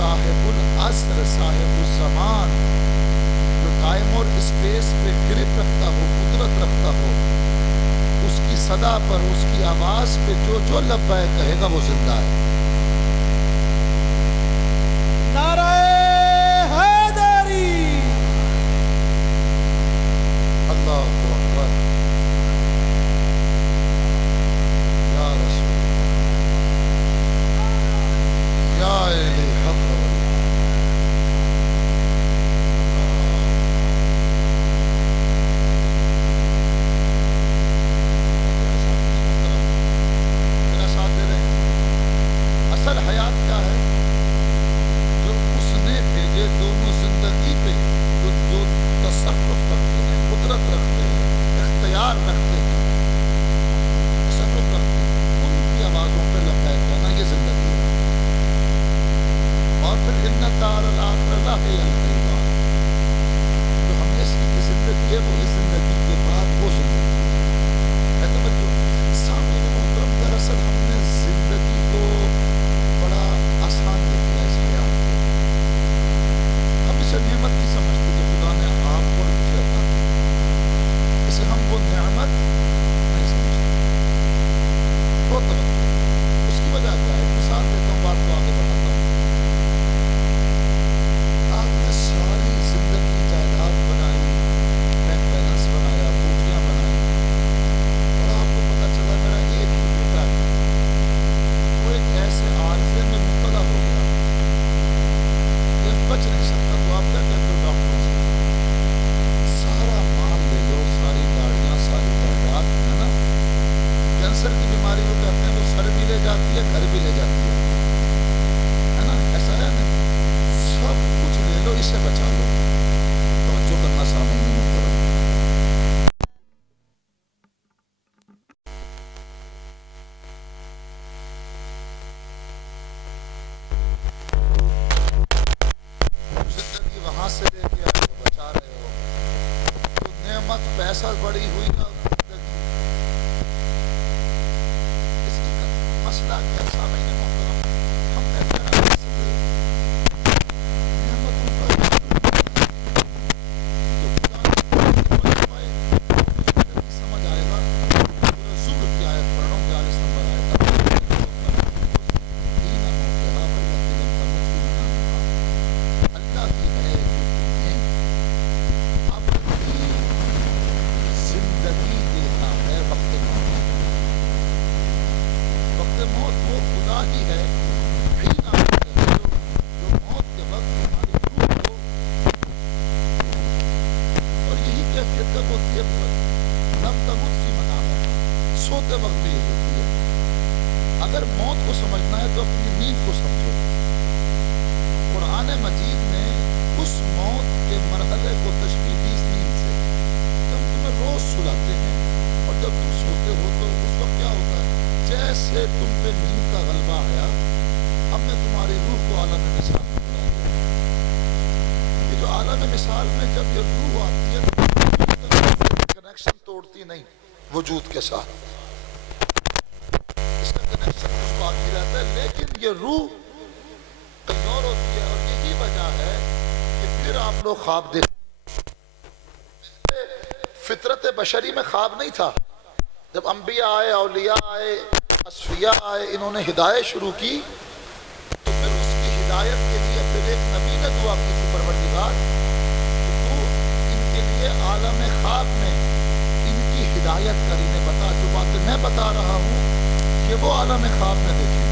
صاحب العصر صاحب الزمان جو ٹائم اور اسپیس پہ گرپ رکھتا ہو، قدرت رکھتا ہو، اس کی صدا پر، اس کی آواز پہ جو لبیک کہے گا وہ زندہ ہے۔ نعرہ حیدری، اللہ اکبر، یا رسول یا الہ حق۔ میرا ساتھ دے رہے ہیں؟ اصل حیات کیا ہے؟ جو اس نے بھیجے دونوں زندگی پہ جو تصرف رکھتے ہیں، قدرت رکھتے ہیں، اختیار رکھتے ہیں، تصرف رکھتے ہیں، ان کی آوازوں پہ لبیک کہنا یہ زندگی ہے۔ اور پھر ان دار الآخرۃ ہی الحیوان، جو ہمیشہ کی زندگی ہے وہ اس زندگی کے بعد وہ زندگی ہے۔ توجہ سامنے محترم، دراصل ہم نے زندگی کو بڑا آسان لے لیا اس حیات کو۔ ہم اسے نعمت نہیں سمجھتے جو خدا نے آپ کو مجھے عطا کی، اسے ہم وہ نعمت نہیں سمجھتے۔ بہت توجہ، اس کی وجہ کیا ہے؟ مثال دیتا ہوں، بات کو آگے بڑھاتا ہوں۔ آپ نے ساری زندگی جائیداد بنائی، بینک بیلنس بنایا، کوٹیاں بنائی، اور آپ کو پتہ چلا میرا ایک ہی بیٹا ہے، وہ ایک ایسے عارضے میں مبتلا ہو گیا، یہ بچ نہیں سکتا، تو آپ کیا کہتے ہو ڈاکٹروں سے؟ سارا مال لے لو، ساری گاڑیاں، ساری جائیداد، ہے نا؟ کینسر کی بیماری کو کہتے ہیں تو سر بھی لے جاتی ہے، گھر بھی لے جاتی ہے نا؟ ایسا ہے نا؟ سب کچھ لے لو، اسے بچا لو۔ توجہ کرنا سامعین محترم، زندگی وہاں سے لے کے آئے ہو، بچا رہے ہو۔ تو نعمت پیسہ بڑی ہوئی نا زندگی، اس کی مسئلہ کیا ہے سامعین محترم؟ ہم کہتے ہیں نعمتوں کا جو خدا نے سمجھ آئے گا۔ سورہ زمر کی آیت پڑھ رہا ہوں، 42 نمبر آیت۔ اللہ کی ہے جو تمہیں اپنی زندگی دیتا ہے وقت موت۔ وقت موت وہ خدا ہی ہے، حین موت ہے، جو موت کے وقت ہماری روح کو، اور یہی کیفیت کب ہوتی ہے؟ لم تمت فی منامک، سوتے وقت بھی یہ ہوتی ہے۔ اگر موت کو سمجھنا ہے تو اپنی نیند کو سمجھو۔ قرآن مجید نے اس موت کے مرحلے کو تشبیہ دی اس نیند سے۔ جب تمہیں روز سلاتے ہیں اور جب تم سوتے ہو تو اس وقت کیا ہوتا ہے؟ جیسے تم پہ نیند کا غلبہ آیا، ہم نے تمہاری روح کو عالم مثال میں بلا دیا۔ یہ جو عالم مثال میں جب یہ روح آتی ہے تو کنیکشن توڑتی نہیں وجود کے ساتھ، اس کا کنیکشن اس کو باقی رہتا ہے، لیکن یہ روح کہیں اور ہوتی ہے۔ اور یہی وجہ ہے کہ پھر آپ لوگ خواب دیکھتے، فطرت بشری میں خواب نہیں تھا۔ جب انبیاء آئے، اولیاء آئے، اصفیاء آئے، انہوں نے ہدایت شروع کی، تو پھر اس کی ہدایت کے لیے پھر ایک نبی نے دعا کی تھی، پروردگار تو ان کے لیے عالم خواب میں ان کی ہدایت کر، انہیں بتا جو باتیں میں بتا رہا ہوں یہ وہ عالم خواب میں دیکھیں۔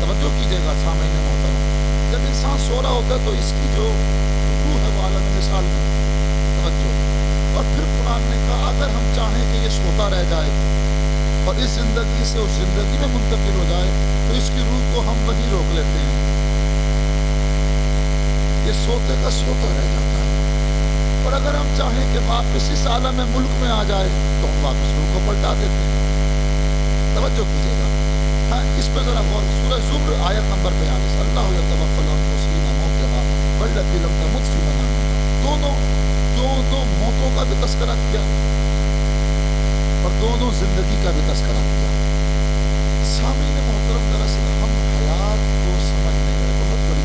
توجہ کیجیے گا سامعین محترم، جب انسان سو رہا ہوتا ہے تو اس کی جو روح ہے وہ عالم مثال میں، توجہ۔ اور پھر قرآن نے کہا اگر ہم چاہیں کہ یہ سوتا رہ جائے اور اس زندگی سے اس زندگی میں منتقل ہو جائے تو اس کی روح کو ہم وہیں روک لیتے ہیں، یہ سوتے کا سوتا رہ جاتا ہے۔ اور اگر ہم چاہیں کہ واپس اس عالم ملک میں آ جائے تو ہم واپس روح کو پلٹا دیتے ہیں۔ توجہ کیجیے گا، ہاں اس پہ ذرا غور۔ سورہ زمر آیت نمبر 42، اللہ یتوفی الانفس حین موتہا واللتی لم تمت فی منامہا، دونوں موتوں کا بھی تذکرہ کیا اور دونوں زندگی کا بھی تذکرہ کیا۔ سامعین محترم، دراصل ہم حیات کو سمجھ نہیں رہے، بہت بڑی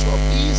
24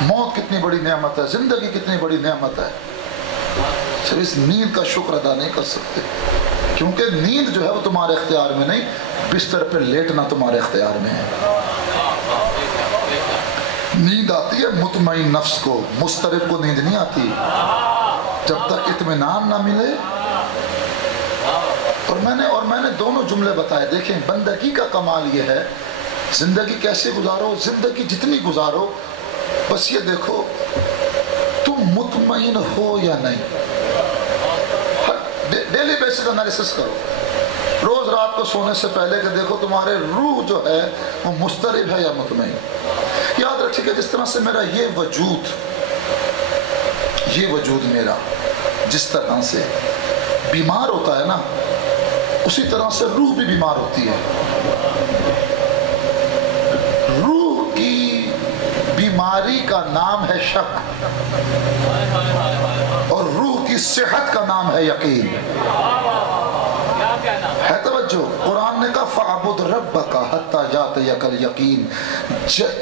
موت کتنی بڑی نعمت ہے، زندگی کتنی بڑی نعمت ہے، صرف اس نیند کا شکر ادا نہیں کر سکتے، کیونکہ نیند جو ہے وہ تمہارے اختیار میں نہیں، بستر پہ لیٹنا تمہارے اختیار میں ہے۔ نیند آتی ہے مطمئن نفس کو، مضطرب کو نیند نہیں آتی جب تک اطمینان نہ ملے۔ اور میں نے دونوں جملے بتائے۔ دیکھیں بندگی کا کمال یہ ہے، زندگی کیسے گزارو، زندگی جتنی گزارو بس یہ دیکھو تم مطمئن ہو یا نہیں۔ ڈیلی بیسس انالیسس کرو، روز رات کو سونے سے پہلے کہ دیکھو تمہارے روح جو ہے وہ مضطرب ہے یا مطمئن۔ یاد رکھیے کہ جس طرح سے میرا یہ وجود میرا جس طرح سے بیمار ہوتا ہے نا، اسی طرح سے روح بھی بیمار ہوتی ہے۔ روح کی بیماری کا نام ہے شک، اور روح کی صحت کا نام ہے یقین۔ ہے توجہ؟ قرآن نے کہا فَعْبُدْ رَبَّكَ حَتَّى يَأْتِيَكَ الْيَقِينُ۔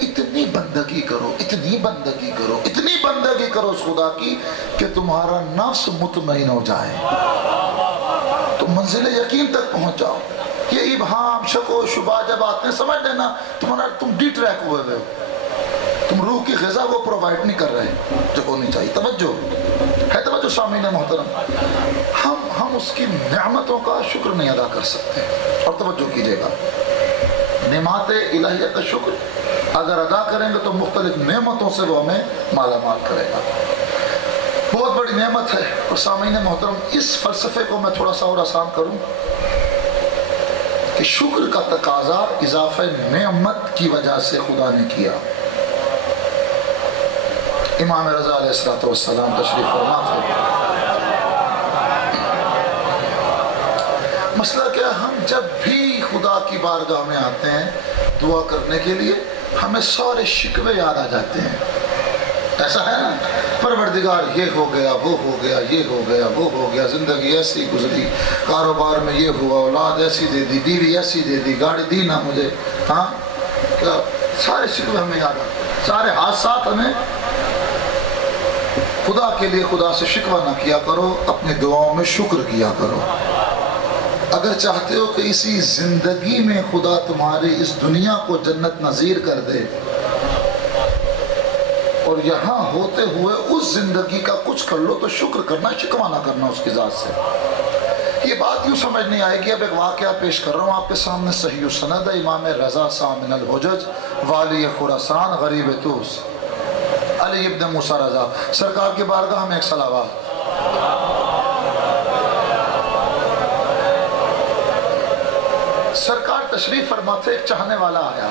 اتنی بندگی کرو، اتنی بندگی کرو، اتنی بندگی کرو اس خدا کی کہ تمہارا نفس مطمئن ہو جائے، تم منزل یقین تک پہنچ جاؤ۔ یہ ابہام، شک و شبہ جب آتے ہیں سمجھ لینا تم ڈی ٹریک ہوئے ہو، تم روح کی غذا وہ پرووائڈ نہیں کر رہے جو ہونی چاہیے۔ توجہ ہے، توجہ سامعین محترم، ہم اس کی نعمتوں کا شکر نہیں ادا کر سکتے۔ اور توجہ کیجئے گا، نعمات الہیہ کا شکر اگر ادا کریں گے تو مختلف نعمتوں سے وہ ہمیں مالا مال کرے گا، بہت بڑی نعمت ہے۔ اور سامعین محترم، اس فلسفے کو میں تھوڑا سا اور آسان کروں کہ شکر کا تقاضا اضافہ نعمت کی وجہ سے خدا نے کیا۔ امام رضا علیہ السلام تشریف فرما تھے۔ مسئلہ کیا، ہم جب بھی خدا کی بارگاہ میں آتے ہیں دعا کرنے کے لیے ہمیں سارے شکوے یاد آ جاتے ہیں، ایسا ہے نا؟ پروردگار یہ ہو گیا، وہ ہو گیا، یہ ہو گیا، وہ ہو گیا، زندگی ایسی گزری، کاروبار میں یہ ہوا، اولاد ایسی دے دی، بیوی ایسی دے دی، گاڑی دی نہ مجھے، ہاں کیا سارے شکوے ہمیں یاد آتے، سارے حادثات ہمیں۔ خدا کے لیے خدا سے شکوہ نہ کیا کرو، اپنی دعاؤں میں شکر کیا کرو۔ اگر چاہتے ہو کہ اسی زندگی میں خدا تمہاری اس دنیا کو جنت نظیر کر دے اور یہاں ہوتے ہوئے اس زندگی کا کچھ کر لو، تو شکر کرنا، شکوہ نہ کرنا اس کی ذات سے۔ یہ بات یوں سمجھ نہیں آئے گی۔ اب ایک واقعہ پیش کر رہا ہوں آپ کے سامنے، صحیح السند ہے، امام رضا سامن الحجج، والی خراسان، غریب توس، علی ابن موسیٰ رضا، سرکار کی بارگاہ میں ایک صلوات۔ سرکار تشریف فرماتے، ایک چاہنے والا آیا،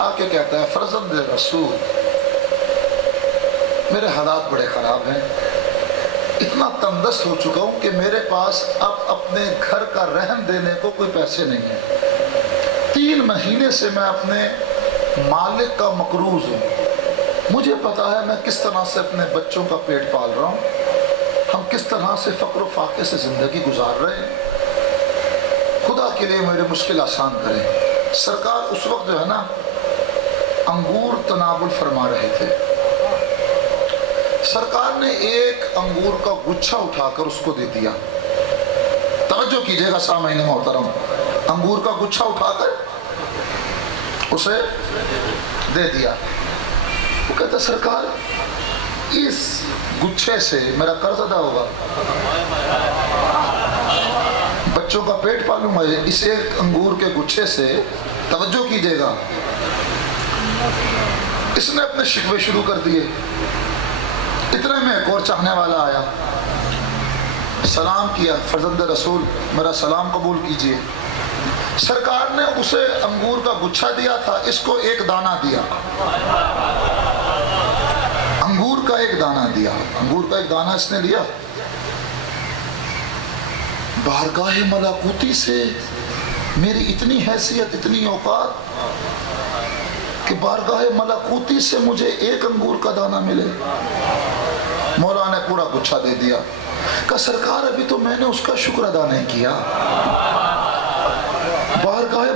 آ کے کہتا ہے فرزند رسول، میرے حالات بڑے خراب ہیں، اتنا تندرست ہو چکا ہوں کہ میرے پاس اب اپنے گھر کا رہن دینے کو کوئی پیسے نہیں ہیں، 3 مہینے سے میں اپنے مالک کا مقروض ہوں، مجھے پتا ہے میں کس طرح سے اپنے بچوں کا پیٹ پال رہا ہوں، ہم کس طرح سے فقر و فاقے سے زندگی گزار رہے ہیں، خدا کے لیے میری مشکل آسان کریں۔ سرکار اس وقت جو ہے نا انگور تناول فرما رہے تھے، سرکار نے ایک انگور کا گچھا اٹھا کر اس کو دے دیا۔ توجہ کیجئے گا سامعین محترم، انگور کا گچھا اٹھا کر اسے دے دیا۔ وہ کہتا سرکار اس گچھے سے میرا قرض ادا ہوگا، بچوں کا پیٹ پالوں گا اس ایک انگور کے گچھے سے۔ توجہ کیجئے گا، اس نے اپنے شکوے شروع کر دیے۔ اتنے میں ایک اور چاہنے والا آیا، سلام کیا، فرزند رسول میرا سلام قبول کیجئے۔ سرکار نے اسے انگور کا گچھا دیا تھا، اس کو ایک دانہ دیا، انگور کا ایک دانہ دیا، انگور کا ایک دانہ اس نے لیا، بارگاہ ملکوتی سے میری اتنی حیثیت، اتنی اوقات کہ بارگاہ ملکوتی سے مجھے ایک انگور کا دانہ ملے۔ مولا نے پورا گچھا دے دیا، کہا سرکار ابھی تو میں نے اس کا شکر ادا نہیں کیا، بارگاہ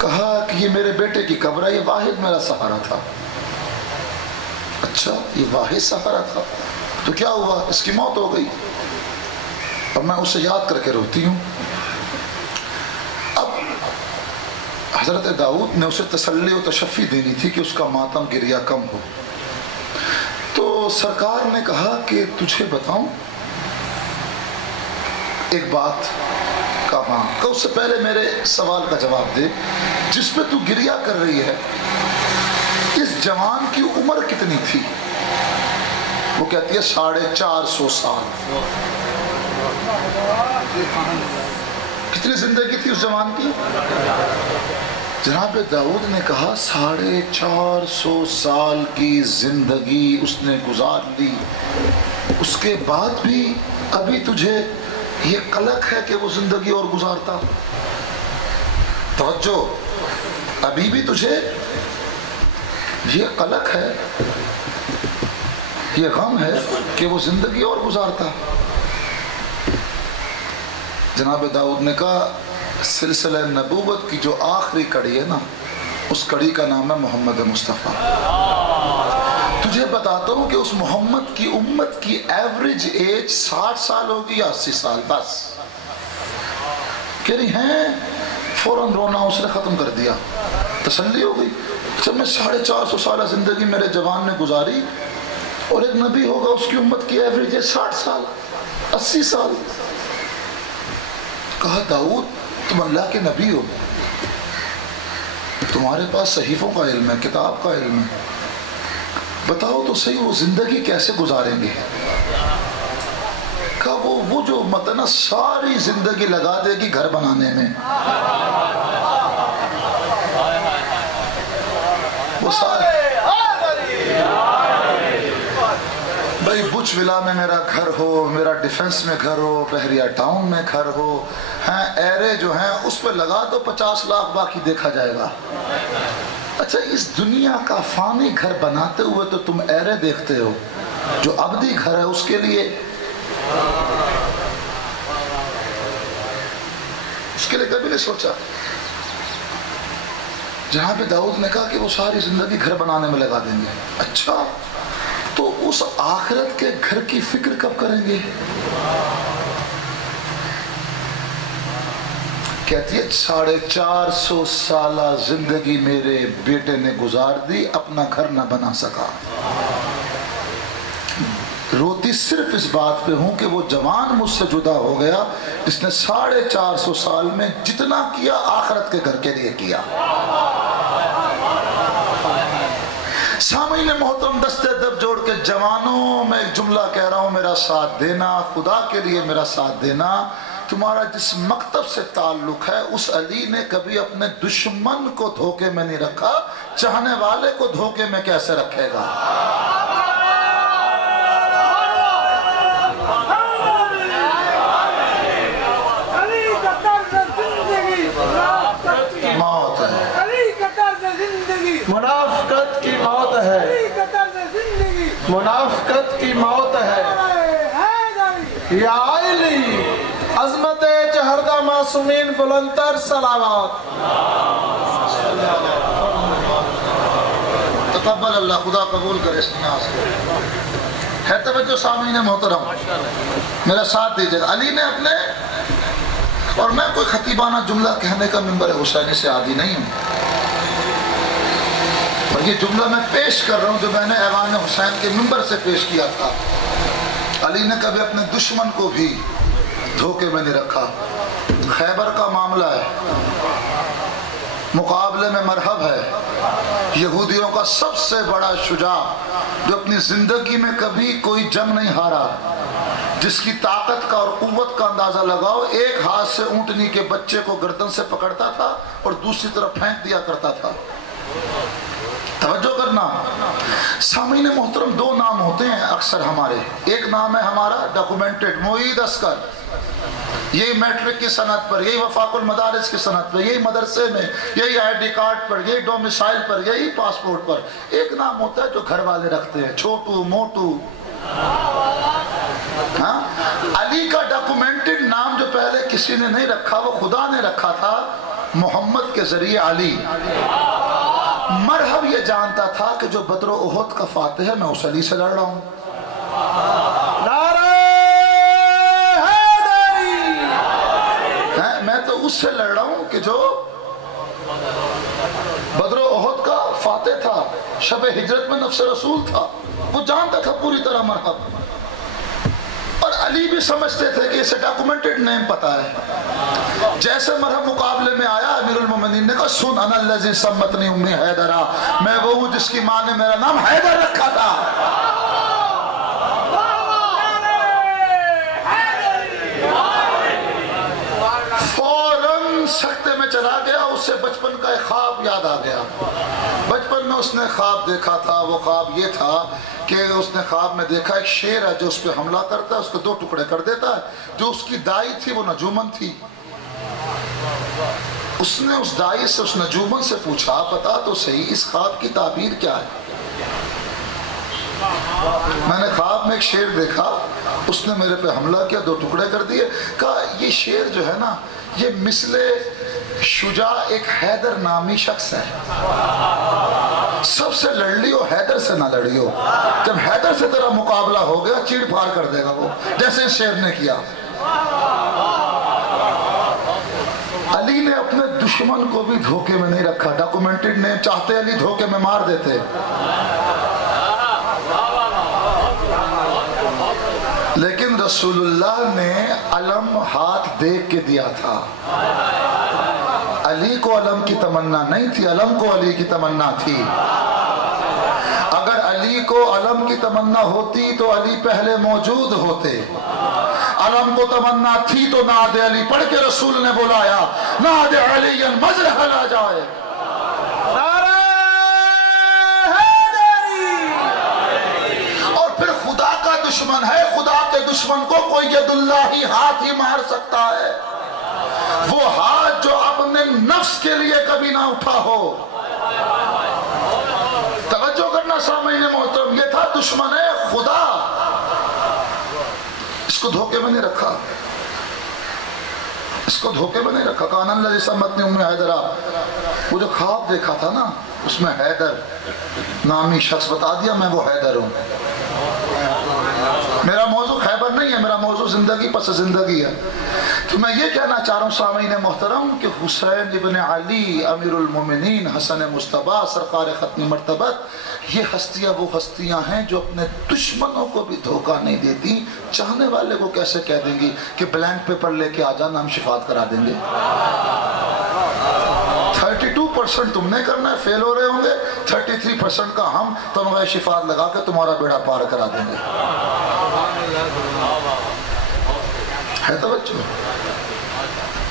کہا کہ یہ میرے بیٹے کی قبر ہے، یہ واحد میرا سہارا تھا۔ اچھا یہ واحد سہارا تھا تو کیا ہوا؟ اس کی موت ہو گئی، اب میں اسے یاد کر کے روتی ہوں۔ اب حضرت داؤد نے اسے تسلی و تشفی دینی تھی کہ اس کا ماتم گریہ کم ہو، تو سرکار نے کہا کہ تجھے بتاؤں ایک بات؟ کہاں؟ کہ اس سے پہلے میرے سوال کا جواب دے، جس پہ تو گریہ کر رہی ہے اس جوان کی عمر کتنی تھی؟ وہ کہتی ہے 450 سال۔ کتنی زندگی تھی اس جوان کی؟ جناب داؤد نے کہا 450 سال کی زندگی اس نے گزار لی، اس کے بعد بھی ابھی تجھے یہ قلق ہے کہ وہ زندگی اور گزارتا؟ توجہ، ابھی بھی تجھے یہ قلق ہے، یہ غم ہے کہ وہ زندگی اور گزارتا؟ جناب داؤد نے کہا سلسلہ نبوت کی جو آخری کڑی ہے نا، اس کڑی کا نام ہے محمد مصطفیٰ۔ تجھے بتاتا ہوں کہ اس محمد کی امت کی ایوریج ایج 60 سال ہوگی یا 80 سال، بس۔ کہہ رہی ہیں فوراً رونا اس نے ختم کر دیا، تسلی ہو گئی۔ جب میں 450 سالہ زندگی میرے جوان نے گزاری اور ایک نبی ہوگا اس کی امت کی ایوریج ہے 60 سال 80 سال۔ کہا داؤد تم اللہ کے نبی ہو، تمہارے پاس صحیفوں کا علم ہے، کتاب کا علم ہے، بتاؤ تو صحیح وہ زندگی کیسے گزاریں گے؟ کہا وہ جو مطلب ساری زندگی لگا دے گی گھر بنانے میں، وہ سارے بھائی بچ ولا میں میرا گھر ہو، میرا ڈیفنس میں گھر ہو، بحریہ ٹاؤن میں گھر ہو، ہیں ایرے جو ہیں اس پہ لگا دو 50 لاکھ، باقی دیکھا جائے گا۔ اچھا اس دنیا کا فانی گھر بناتے ہوئے تو تم ایرے دیکھتے ہو، جو ابدی گھر ہے اس کے لیے کبھی نہیں سوچا؟ جناب داؤد نے کہا کہ وہ ساری زندگی گھر بنانے میں لگا دیں گے۔ اچھا تو اس آخرت کے گھر کی فکر کب کریں گے؟ کہتی ہے 450 سالہ زندگی میرے بیٹے نے گزار دی، اپنا گھر نہ بنا سکا۔ روتی صرف اس بات پہ ہوں کہ وہ جوان مجھ سے جدا ہو گیا جس نے 450 سال میں جتنا کیا آخرت کے گھر کے لیے کیا۔ سامعین محترم دستے دب جوڑ کے جوانوں میں ایک جملہ کہہ رہا ہوں، میرا ساتھ دینا، خدا کے لیے میرا ساتھ دینا۔ تمہارا جس مکتب سے تعلق ہے اس علی نے کبھی اپنے دشمن کو دھوکے میں نہیں رکھا، چاہنے والے کو دھوکے میں کیسے رکھے گا؟ موت ہے، منافقت کی موت ہے، منافقت کی موت ہے۔ یا علی عظمت چہردہ معصومین بلندتر صلوات۔ تقبل اللہ، خدا قبول کرے اس نیاز کو۔ ہے توجہ سامعین محترم، میرا ساتھ دیجئے۔ علی نے اپنے، اور میں کوئی خطیبانہ جملہ کہنے کا منبر حسینی سے عادی نہیں ہوں، اور یہ جملہ میں پیش کر رہا ہوں جو میں نے ایوان حسین کے منبر سے پیش کیا تھا۔ علی نے کبھی اپنے دشمن کو بھی دھوکے میں نہیں رکھا۔ خیبر کا معاملہ ہے، مقابلے میں مرحب ہے، یہودیوں کا سب سے بڑا شجاع جو اپنی زندگی میں کبھی کوئی جنگ نہیں ہارا، جس کی طاقت کا اور قوت کا اندازہ لگاؤ، ایک ہاتھ سے اونٹنی کے بچے کو گردن سے پکڑتا تھا اور دوسری طرف پھینک دیا کرتا تھا۔ توجہ کرنا سامعین محترم، دو نام ہوتے ہیں اکثر ہمارے، ایک نام ہے ہمارا ڈاکومنٹڈ معید اصغر، یہی میٹرک کی سند پر، یہی وفاق المدارس کی سند پر، یہی مدرسے میں، یہی آئی ڈی کارڈ پر، یہی ڈومیسائل پر، یہی پاسپورٹ پر۔ ایک نام ہوتا ہے جو گھر والے رکھتے ہیں، چھوٹو موٹو۔ علی کا ڈاکومنٹڈ نام جو پہلے کسی نے نہیں رکھا، وہ خدا نے رکھا تھا، محمد کے ذریعے علی مرحب یہ جانتا تھا کہ جو بدر و احد کا فاتح ہے میں اس علی سے لڑ رہا ہوں. میں تو اس سے لڑ رہا ہوں کہ جو بدر و احد کا فاتح تھا, شب ہجرت میں نفس رسول تھا, وہ جانتا تھا پوری طرح مرحب. اور علی بھی سمجھتے تھے کہ اسے ڈاکومنٹڈ نیم پتا ہے. جیسے مرحب مقابلے میں آیا امیر المومنین نے کہا سن انا الذی سمتنی امی حیدرہ, میں وہ ہوں جس کی ماں نے میرا نام حیدر رکھا تھا. فوراً سکتے میں چلا گیا, اس سے بچپن کا ایک خواب یاد آ گیا. بچپن میں اس نے خواب دیکھا تھا, وہ خواب یہ تھا کہ اس نے خواب میں دیکھا ایک شیر ہے جو اس پہ حملہ کرتا ہے, اس کو 2 ٹکڑے کر دیتا ہے. جو اس کی دائی تھی وہ نجومن تھی. اس نے اس دائی سے, اس نجومن سے پوچھا بتا تو صحیح اس خواب کی تعبیر کیا ہے. میں نے خواب میں ایک شیر دیکھا, اس نے میرے پہ حملہ کیا, 2 ٹکڑے کر دیے. کہا یہ شیر جو ہے نا یہ مثل شجاع ایک حیدر نامی شخص ہے, سب سے لڑ لیو حیدر سے نہ لڑیو. جب حیدر سے تیرا مقابلہ ہو گیا چیڑ پھاڑ کر دے گا وہ, جیسے اس شیر نے کیا. علی نے اپنے دشمن کو بھی دھوکے میں نہیں رکھا. ڈاکومنٹڈ نے چاہتے علی دھوکے میں مار دیتے. لیکن رسول اللہ نے علم ہاتھ دیکھ کے دیا تھا. علی کو علم کی تمنا نہیں تھی, علم کو علی کی تمنا تھی. اگر علی کو علم کی تمنا ہوتی تو علی پہلے موجود ہوتے. علم کو تمنا تھی تو نعت علی پڑھ کے رسول نے بلایا, نعت علی مجرح لا جائے. اور پھر خدا کا دشمن ہے, خدا کے دشمن کو کوئی ید اللہ ہی ہاتھ ہی مار سکتا ہے. وہ ہاتھ جو اپنے نفس کے لیے کبھی نہ اٹھا ہو. توجہ کرنا سامعین محترم, یہ تھا دشمن ہے خدا, اس کو دھوکے میں نہیں رکھا, اس کو دھوکے میں نہیں رکھا. کان الذی سمتنی امی حیدرہ, وہ جو خواب دیکھا تھا نا اس میں حیدر نامی شخص بتا دیا, میں وہ حیدر ہوں. میرا موضوع خیبر نہیں ہے, میرا موضوع زندگی پس زندگی ہے. تو میں یہ کہنا چاہ رہا ہوں سامعین محترم کہ حسین ابن علی امیر المومنین حسن مصطفیٰ سرکار ختم مرتبت, یہ ہستیاں وہ ہستیاں ہیں جو اپنے دشمنوں کو بھی دھوکہ نہیں دیتی. چاہنے والے کو کیسے کہہ دیں گی کہ بلینک پیپر لے کے آ جانا ہم شفاعت کرا دیں گے. 32% تم نے کرنا ہے, فیل ہو رہے ہوں گے, 33% کا ہم تمہارے شفاعت لگا کے تمہارا بیڑا پار کرا دیں گے. ہے توجہ,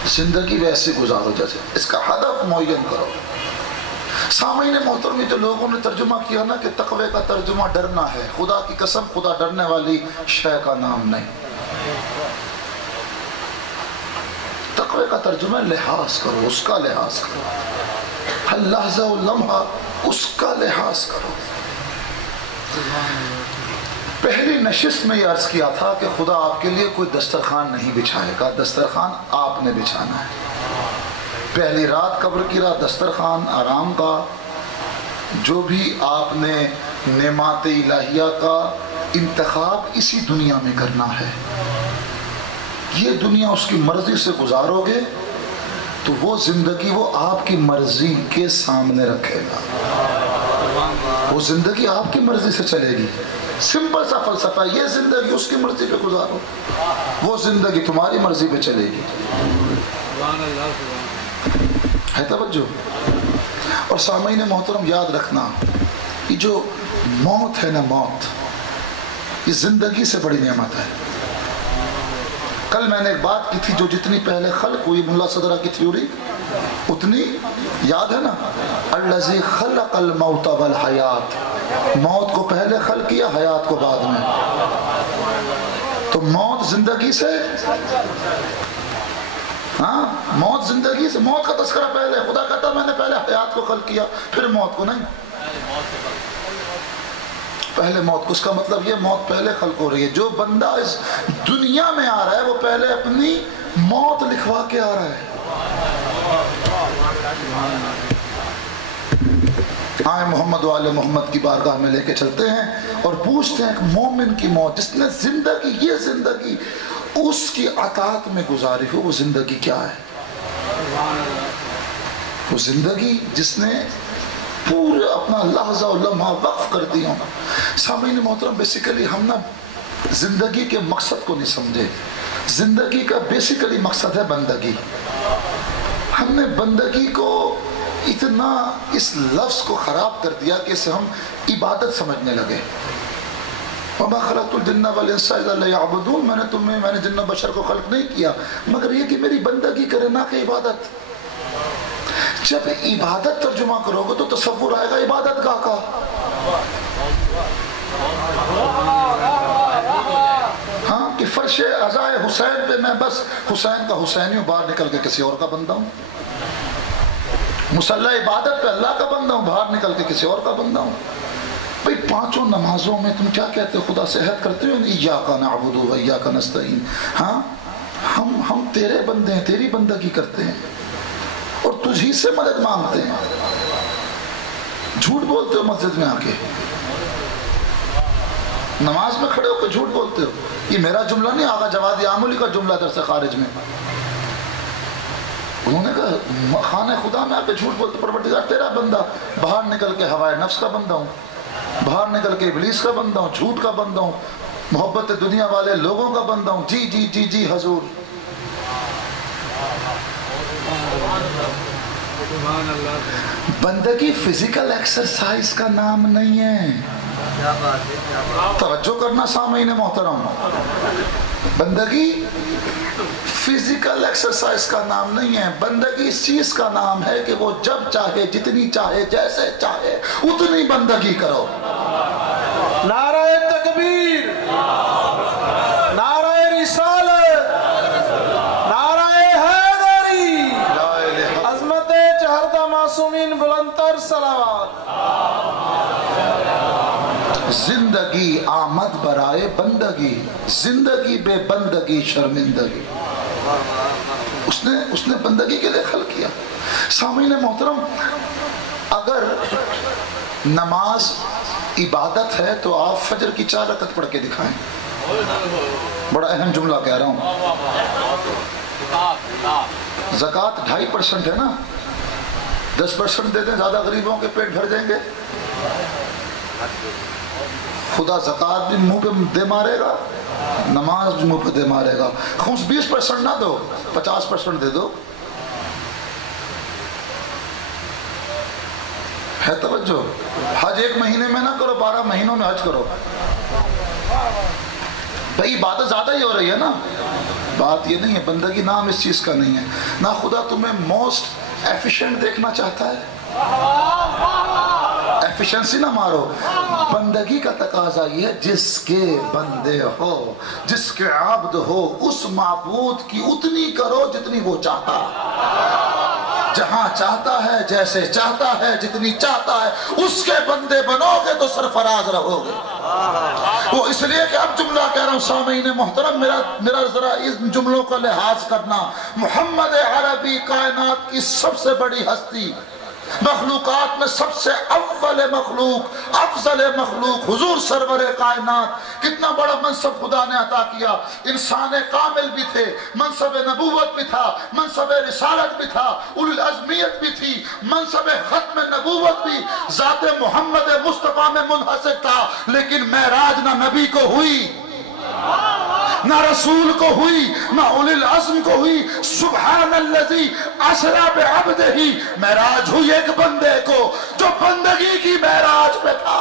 زندگی ویسے گزارو جیسے, اس کا ہدف معین کرو. سامعین محترم, جو لوگوں نے ترجمہ کیا نا کہ تقوی کا ترجمہ ڈرنا ہے, خدا کی قسم خدا ڈرنے والی شے کا نام نہیں. تقوی کا ترجمہ لحاظ کرو, اس کا لحاظ کرو, ہر لحظہ و لمحہ اس کا لحاظ کرو. پہلی نشست میں یہ عرض کیا تھا کہ خدا آپ کے لیے کوئی دسترخوان نہیں بچھائے گا, دسترخوان آپ نے بچھانا ہے. پہلی رات قبر کی رات دسترخوان آرام کا, جو بھی آپ نے نعمات الہیہ کا انتخاب اسی دنیا میں کرنا ہے. یہ دنیا اس کی مرضی سے گزارو گے تو وہ زندگی وہ آپ کی مرضی کے سامنے رکھے گا. وہ زندگی آپ کی مرضی سے چلے گی. سمپل سا فلسفہ, یہ زندگی اس کی مرضی پہ گزارو, وہ زندگی تمہاری مرضی پہ چلے گی. ہے توجہ. اور سامعین محترم یاد رکھنا, یہ جو موت ہے نا, موت یہ زندگی سے بڑی نعمت ہے. کل میں نے ایک بات کی تھی, جو جتنی پہلے خلق ہوئی ملا صدرہ کی تھیوری اتنی یاد ہے نا, الذی خلق الموت والحیات, موت کو پہلے خلق کیا, حیات کو بعد میں. تو موت زندگی سے, ہاں موت زندگی سے, موت کا تذکرہ پہلے. خدا کہتا میں نے پہلے حیات کو خلق کیا پھر موت کو نہیں, پہلے موت کو. اس کا مطلب یہ موت پہلے خلق ہو رہی ہے. جو بندہ اس دنیا میں آ رہا ہے وہ پہلے اپنی موت لکھوا کے آ رہا ہے. آئے محمد والے محمد کی بارگاہ میں لے کے چلتے ہیں اور پوچھتے ہیں کہ مومن کی موت جس نے زندگی یہ زندگی اس کی اطاعت میں گزاری ہو وہ زندگی کیا ہے؟ وہ زندگی جس نے پورے اپنا لحظہ و لمحہ وقف کر دیا. سامعین محترم بیسیکلی ہم نا زندگی کے مقصد کو نہیں سمجھے. زندگی کا بیسیکلی مقصد ہے بندگی. ہم نے بندگی کو اتنا اس لفظ کو خراب کر دیا کہ اسے ہم عبادت سمجھنے لگے. وَمَا خَلَقْتُ الْجِنَّ وَالْإِنسَ إِلَّا لِيَعْبُدُونَ میں نے جن و بشر کو خلق نہیں کیا مگر یہ کہ میری بندگی کرے نہ کہ عبادت. جب عبادت ترجمہ کرو گے تو تصور آئے گا عبادت گاہ کا. ہاں کہ فرش عزائے حسین پہ میں بس حسین کا حسینی ہوں باہر نکل کے کسی اور کا بندہ ہوں. مصلی عبادت پہ اللہ کا بندہ ہوں باہر نکل کے کسی اور کا بندہ ہوں. بھئی پانچوں نمازوں میں تم کیا کہتے ہو؟ خدا سے عہد کرتے ہو ایاک نعبد و ایاک نستعین. ہاں ہم تیرے بندے ہیں تیری بندگی کرتے ہیں اور تجھی سے مدد مانگتے ہیں. جھوٹ بولتے ہو مسجد میں آ کے نماز میں کھڑے ہو کے جھوٹ بولتے ہو. یہ میرا جملہ نہیں آغا جوادی آمولی کا جملہ در سے خارج میں. انہوں نے کہا خانہ خدا میں آ کے جھوٹ بولتے پروردگار تیرا بندہ باہر نکل کے ہوائے نفس کا بندہ ہوں باہر نکل کے ابلیس کا بندہ ہوں جھوٹ کا بندہ ہوں محبت دنیا والے لوگوں کا بندہ ہوں. جی جی جی جی حضور. بندگی فزیکل ایکسرسائز کا نام نہیں ہے. توجہ کرنا سامعین محترم. بندگی فزیکل ایکسرسائز کا نام نہیں ہے. بندگی اس چیز کا نام ہے کہ وہ جب چاہے جتنی چاہے جیسے چاہے اتنی بندگی کرو. نعرہ تکبیر نعرہ رسالت نعرہ حیدری عظمت چہردہ معصومین بلندتر صلوات. زندگی آمد برائے بندگی زندگی بے بندگی شرمندگی. اس نے بندگی کے لئے خلق کیا. سامعین محترم اگر نماز عبادت ہے تو آپ فجر کی 4 رکعت پڑھ کے دکھائیں. بڑا اہم جملہ کہہ رہا ہوں. زکوٰۃ 2.5% ہے نا 10% دے دیں زیادہ غریبوں کے پیٹ بھر جائیں گے. خدا زکوٰۃ بھی منہ پہ دے مارے گا نماز بھی منہ پہ دے مارے گا. خمس 20% نہ دو 50% دے دو. ہے توجہ. حج 1 مہینے میں نہ کرو 12 مہینوں میں حج کرو. بھئی عبادت زیادہ ہی ہو رہی ہے نا. بات یہ نہیں ہے بندگی نام اس چیز کا نہیں ہے. نہ خدا تمہیں موسٹ ایفیشنٹ دیکھنا چاہتا ہے. ایفیشنسی نہ مارو. بندگی کا تقاضا یہ ہے جس کے بندے ہو جس کے عبد ہو اس معبود کی اتنی کرو جتنی وہ چاہتا جہاں چاہتا ہے جیسے چاہتا ہے جتنی چاہتا ہے اس کے بندے بنو گے تو سرفراز رہو گے. وہ اس لیے کہ اب جملہ کہہ رہا ہوں سامعین محترم میرا ذرا اس جملوں کا لحاظ کرنا. محمد عربی کائنات کی سب سے بڑی ہستی مخلوقات میں سب سے اول مخلوق افضل مخلوق حضور سرور کائنات کتنا بڑا منصب خدا نے عطا کیا. انسان کامل بھی تھے منصب نبوت بھی تھا منصب رسالت بھی تھا اولو العزمیت بھی تھی منصب ختم نبوت بھی ذات محمد مصطفیٰ میں منحصر تھا. لیکن معراج نہ نبی کو ہوئی نہ رسول کو ہوئی نہ اولی العزم کو ہوئی. سبحان الذی اسری بعبدہ معراج ہوئی ایک بندے کو جو بندگی کی معراج پہ تھا.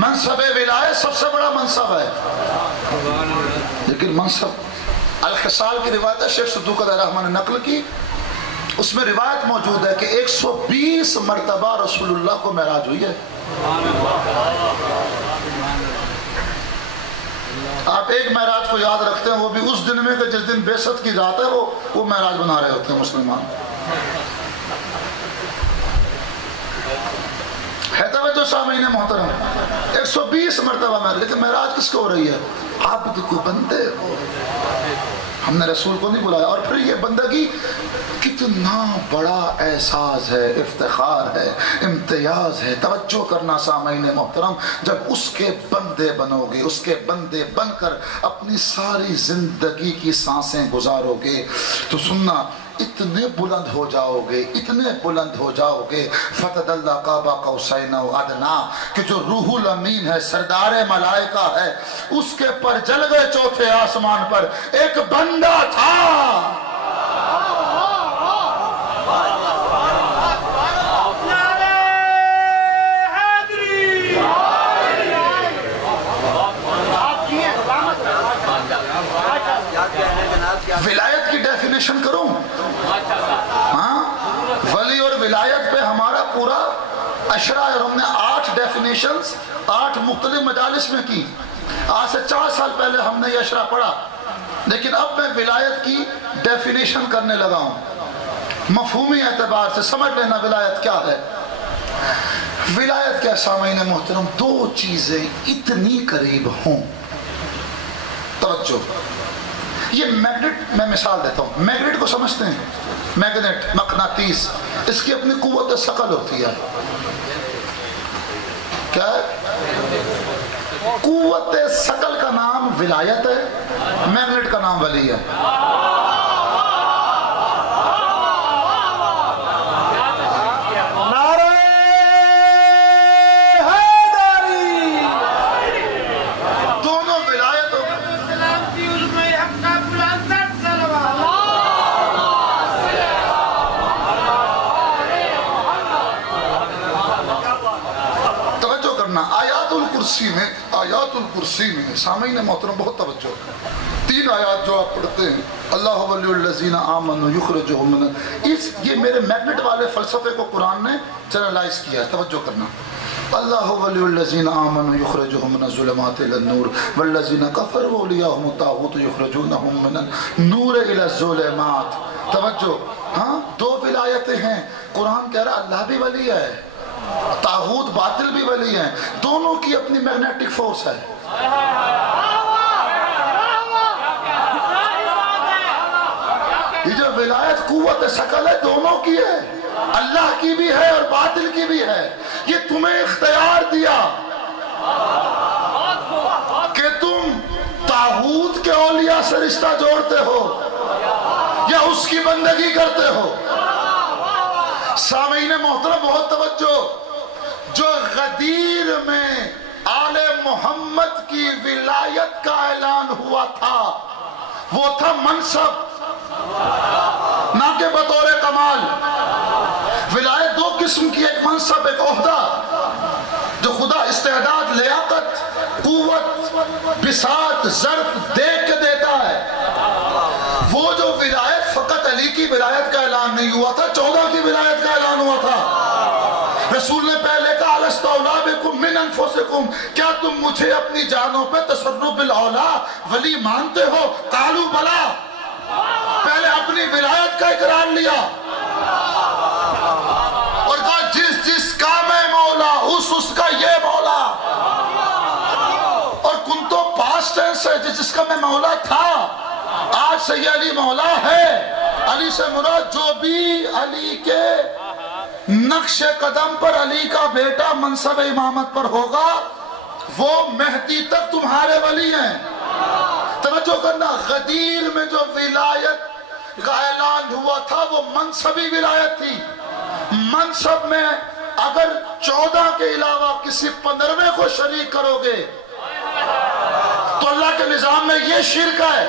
منصب ولایت سب سے بڑا منصب ہے لیکن منصب الخصال کی روایت ہے شیخ صدوق علیہ الرحمن نے نقل کی اس میں روایت موجود ہے کہ 120 مرتبہ رسول اللہ کو معراج ہوئی ہے. آپ ایک معراج کو یاد رکھتے ہیں، وہ بھی اس دن میں کہ جس دن بعثت کی رات ہے وہ معراج بنا رہے ہوتے ہیں مسلمان. ہے توجہ سامعین محترم؟ 120 مرتبہ معراج. لیکن معراج کس کو ہو رہی ہے؟ عبد کو، بندے کو. ہم نے رسول کو نہیں بلایا. اور پھر یہ بندگی کتنا بڑا احساس ہے، افتخار ہے، امتیاز ہے. توجہ کرنا سامعین محترم، جب اس کے بندے بنو گے، اس کے بندے بن کر اپنی ساری زندگی کی سانسیں گزارو گے تو سننا اتنے بلند ہو جاؤ گے، اتنے بلند ہو جاؤ گے. فتد اللہ قاب قوسین و ادنا، کہ جو روح الامین ہے، سردار ملائکہ ہے، اس کے پر جل گئے چوتھے آسمان پر ایک بندہ تھا. ولایت کی ڈیفینیشن کروں؟ ہاں، ولی اور ولایت پہ ہمارا پورا اشرا ہے. ہم نے 8 ڈیفینیشنز 8 مختلف مجالس میں کی. آج سے 4 سال پہلے ہم نے یہ اشرا پڑھا، لیکن اب میں ولایت کی ڈیفینیشن کرنے لگا ہوں. مفہومی اعتبار سے سمجھ لینا ولایت کیا ہے. ولایت کیا سامعین محترم؟ 2 چیزیں اتنی قریب ہوں. توجہ، یہ میگنیٹ، میں مثال دیتا ہوں. میگنیٹ کو سمجھتے ہیں؟ میگنیٹ، مقناطیس، اس کی اپنی قوت ثقل ہوتی ہے. کیا ہے؟ قوت ثقل کا نام ولایت ہے، میگنیٹ کا نام ولی ہے. آیات الکرسی میں سامعین محترم بہت توجہ. 3 آیات جو آپ پڑھتے ہیں، اللہ ولی الذین آمنوا یخرجہم من، یہ میرے میگنیٹ والے فلسفے کو قرآن نے چینلائز کیا ہے. توجہ کرنا. اللہ ولی الذین آمنوا یخرجہم من الظلمات الی النور والذین کفروا اولیاءہم الطاغوت یخرجونہم من النور الی الظلمات. توجہ، ہاں 2 ولایتیں ہیں. قرآن کہہ رہا اللہ بھی ولی ہے، طاغوت باطل بھی ولی ہیں. دونوں کی اپنی میگنیٹک فورس ہے. یہ جو ولایت قوت ثقل ہے، دونوں کی ہے، اللہ کی بھی ہے اور باطل کی بھی ہے. یہ تمہیں اختیار دیا کہ تم طاغوت کے اولیاء سے رشتہ جوڑتے ہو یا اس کی بندگی کرتے ہو. سامعین محترم بہت توجہ. جو غدیر میں آل محمد کی ولایت کا اعلان ہوا تھا وہ تھا منصب، نہ کہ بطور کمال. ولایت 2 قسم کی، ایک منصب، ایک عہدہ، جو خدا استعداد، لیاقت، قوت، بساط، ظرف دیکھ کے دیتا ہے. وہ جو ولایت فقط علی کی ولایت کا اعلان نہیں ہوا تھا، 14 کی ولایت کا اعلان ہوا تھا. رسول نے پہلے کہا الست اولیٰ بکم من انفسکم، کیا تم مجھے اپنی جانوں پہ تصرف بالاولیٰ ولی مانتے ہو؟ قالوا بلا. پہلے اپنی ولایت کا اقرار لیا اور کہا جس کا میں مولا، اس کا یہ مولا. اور کن تو پاسٹ ٹینس ہے، جس کا میں مولا تھا، آج سے یہ علی مولا ہے. علی سے مراد جو بھی علی کے نقش قدم پر علی کا بیٹا منصب امامت پر ہوگا وہ مہدی تک تمہارے ولی ہیں. توجہ کرنا. غدیر میں جو ولایت کا اعلان ہوا تھا وہ منصبی ولایت تھی. منصب میں اگر 14 کے علاوہ کسی 15ویں کو شریک کرو گے تو اللہ کے نظام میں یہ شرک ہے.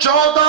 14